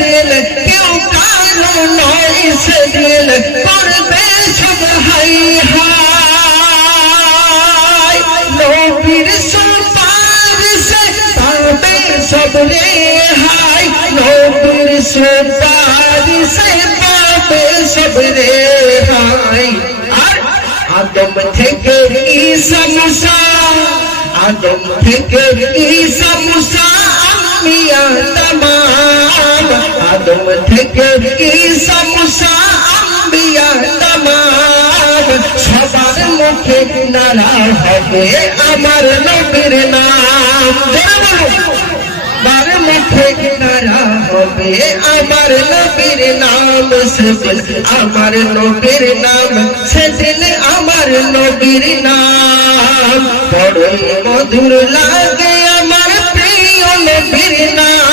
সেদিন কেউ কারো নয় সেদিন করবে সব হাই হাই নবীর সুপারিশে পাবে সব রেহাই নবীর সুপারিশে পাবে সব রেহাই আর আদম থেকে ঈসা মুসা আদম থেকে ঈসা মুসা আম্বিয়া তামাম আদম থেকে ঈসা মুসা আম্বিয়া তামাম সবার মুখে নারা হবে আমার নবীর নাম সবার মুখে নারা হবে আমার নবীর নাম সেদিন আমার নবীর নাম সেদিন আমার নবীর নাম বড়ই মধুর লাগে আমার প্রিয় নবীর নাম